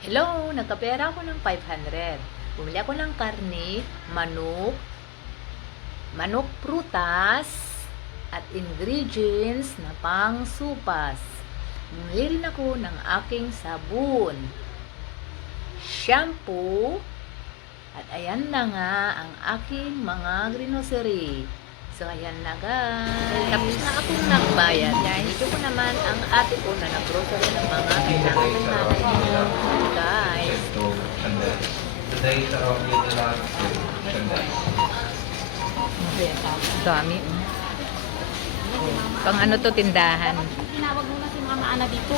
Hello, nagkapera ako ng 500. Bumili ako ng karne, manok prutas, at ingredients na pang supas. Bumili rin ako ng aking sabon, shampoo, at ayan na nga ang aking mga grocery. So, ayan na guys. Tapos na akong nagbayad. Guys, ito ko naman ang ate ko na nag-grocery ng mga kailangan ng nanay niyo. Guys. Dami. Pang ano to, tindahan. Tinawag mo na si Mama Ana dito.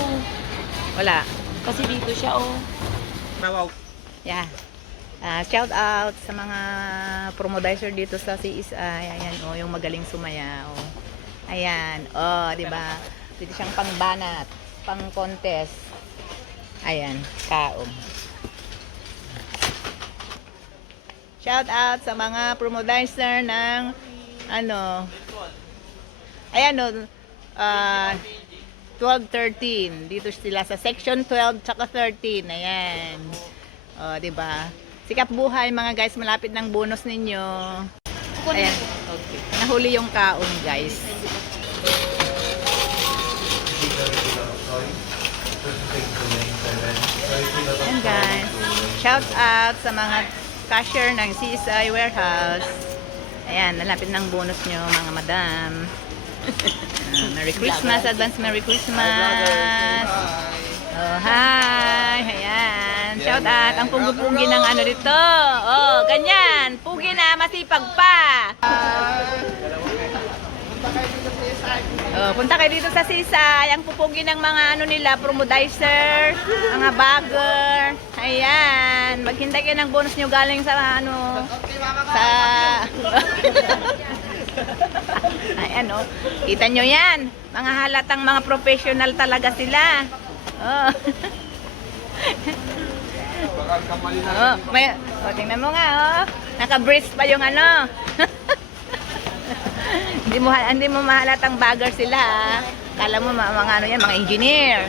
Wala. Kasi dito siya, oh. Yeah. Shout out sa mga promodizer dito sa CSI. Ayan, oh, yung magaling sumaya. Oh. Ayan, oh, di ba? Dito siyang pangbanat, pang contest. Ayan, kaom. Shout out sa mga promodizer ng ano. Ayan, oh, 12, 13. Dito sila sa section 12 tsaka 13. Ayan. Oh, di ba? Sikap buhay mga guys, malapit ng bonus ninyo. Ayan. Okay. Nahuli yung kaon, guys. Ayan guys. Shout out sa mga cashier ng CSI warehouse. Ayan, malapit ng bonus nyo mga madam. Merry Christmas, advance Merry Christmas. Oh, hi. Ayan. Shout out. Ang pugi-pugi ng ano dito. Oh, ganyan. Pugi na, masipag pa. Oh, punta kayo dito sa Sisay. Ang pupugi ng mga ano nila, promodizer, mga bagger. Ayan. Maghintay kayo ng bonus nyo galing sa ano, sa... Ayan, oh. Kita nyo yan. Mga halatang mga professional talaga sila. Oh. Oh, tingnan mo nga, oh. Naka-brace pa yung ano. Hindi mo mahalatang bagger sila, ah. Kala mo mga ano yan, mga engineer.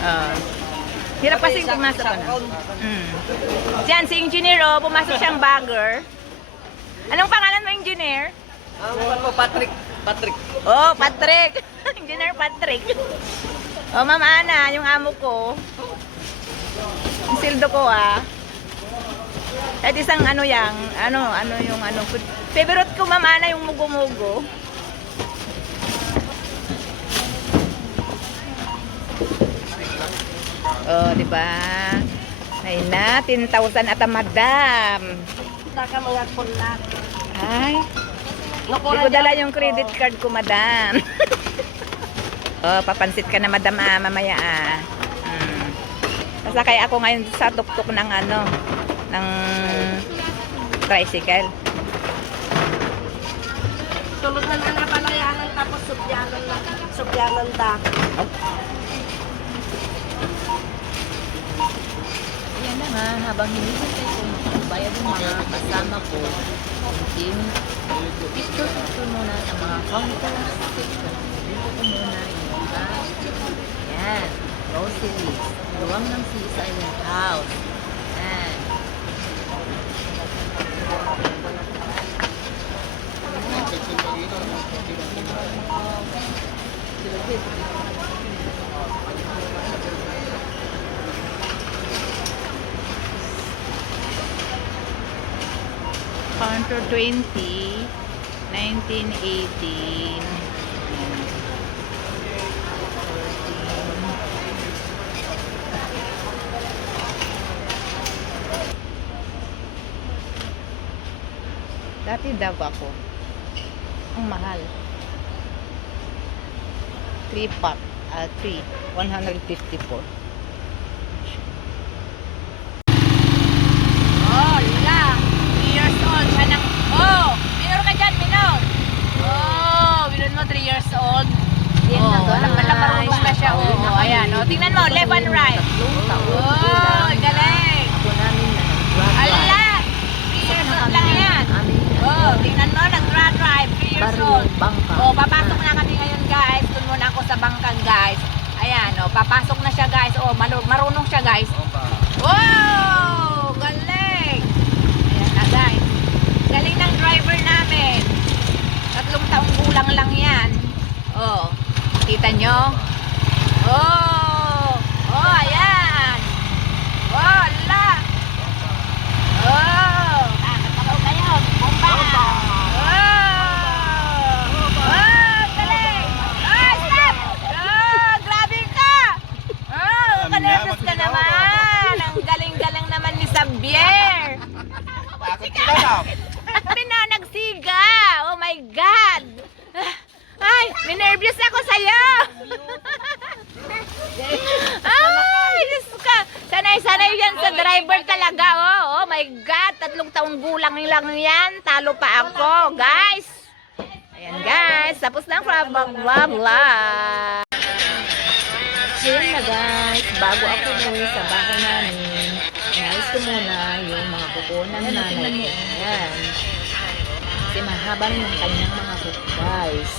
Oh. Hirap kasi pumasok ka na. Diyan, si engineer, oh, pumasok siyang bagger. Anong pangalan mo, engineer? Patrick. Oh, Patrick. Engineer Patrick. Oh, Ma'am Ana, yung amo ko. Yung sildo ko, ah. At isang ano yang, ano yung ano. Favorite ko, Ma'am Ana, yung mugo-mugo. Oh, di ba? Ay na, 10,000 at madam. Taka mga kulak. Ay. Hindi ko dala yung credit card ko, madam. Oh, papansit ka na, madam, ah, mamaya, ah. Masakay ako ngayon sa tuktok ng ano, ng tricycle. Tulog na nga palayanan tapos subyanan da. Ayan na nga, habang hinihintay ko bayad ng mga kasama ko, kunting picture muna sa mga counter section. Dito ko muna yung mga, ayan, groceries, luwang ng CSI warehouse. Ayan. Counter 20, 1918. Dati daw ako. Ang mahal. 3 pack. 3. 154. Oh, Lula. 3 years old. Siya nang... Oh! Minor ka dyan, minor! Oh! Minor mo, 3 years old. Oh, marunong na siya. Oh, ayan. Oh, tingnan mo, left and right. Oh, galing. Ala! 3 years old lang yan. Oh, tingnan mo, nag-drive. 3 years old. Oh, papasok na kami ngayon, guys. Doon muna ako sa bangkang, guys. Ayan, oh, papasok na siya, guys. Oh, marunong guys. Wow! Galing! Ayan na guys. Galing ng driver namin. 3 taong gulang lang yan. Oh, kita nyo? Oh! Oh, ayan! Oh, ala! Oh! Natakaw kayo! Bomba! Galing! Ah, stop! Ah, grabe ka! Oh, kanervous ka naman! Ang galing-galing naman ni Xavier! Bakit sila na? At pinanagsiga! Oh my God! Ay, minervyos ako sa'yo! Ay, Diyos ka! Sanay-sanay yan sa driver talaga, oh! Oh my God! 3 taong gulang lang yan! Talo pa ako, guys! Ayan, guys! Tapos na ang vlog. Ayan na, guys! Bago ako uwi sa bahay namin, inayos ko muna yung mga kuko ng nanay ko. Ayan. Kasi mahaba rin yung kanyang mga kuko, guys.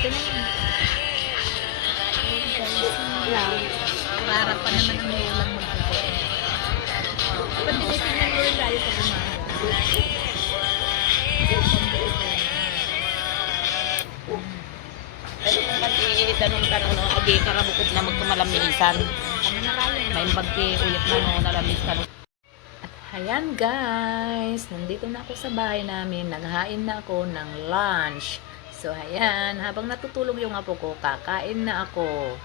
Okay na. Parang pa naman ang ulang magkuko. Pag tinitignan mo rin tayo sa umaga. Pati tanong ka no, agi karabukod na magkamalamisan. May bagki uyat na no, nalamis ka no. At ayan guys, nandito na ako sa bahay namin, naghain na ako ng lunch. So ayan, habang natutulog yung apo ko, kakain na ako.